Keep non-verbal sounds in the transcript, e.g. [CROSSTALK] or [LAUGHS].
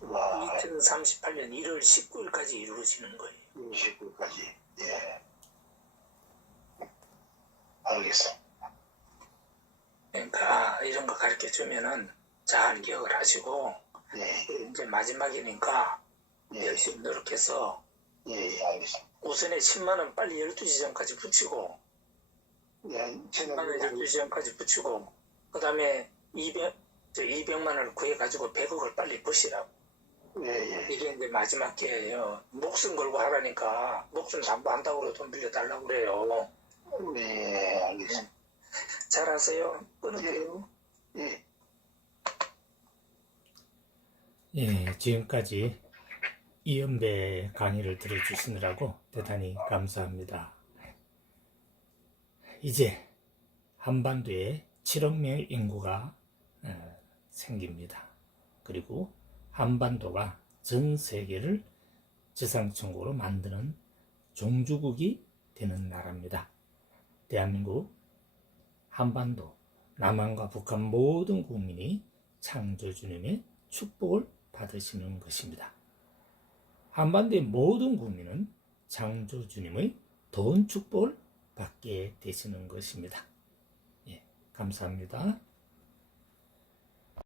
와, 2038년 1월 19일까지 이루어지는 거예요. 29까지. 예. 알겠어. 그러니까 이런 거 가르쳐 주면은 잘 기억을 하시고 예, 이제 마지막이니까 예, 열심히 노력해서 예, 예, 알겠어. 우선에 10만 원 빨리 12시 전까지 붙이고 예, 10만 원 저는 12시 전까지 붙이고 그 다음에 200, 저 200만 원을 구해가지고 100억을 빨리 버시라고. 예, 예, 이게 이제 마지막 기회예요. 목숨 걸고 하라니까. 목숨 담보한다고 그래도 돈 빌려달라고 그래요. [LAUGHS] 예, 알겠어. 잘하세요. 끊을게요. 예, 예, 지금까지 이연배 강의를 들어주시느라고 대단히 감사합니다. 이제 한반도에 7억 명의 인구가 어, 생깁니다. 그리고 한반도가 전 세계를 지상천국으로 만드는 종주국이 되는 나라입니다. 대한민국 한반도 남한과 북한 모든 국민이 창조주님의 축복을 받으시는 것입니다. 한반도의 모든 국민은 창조주님의 돈 축복을 받게 되시는 것입니다. 예, 감사합니다.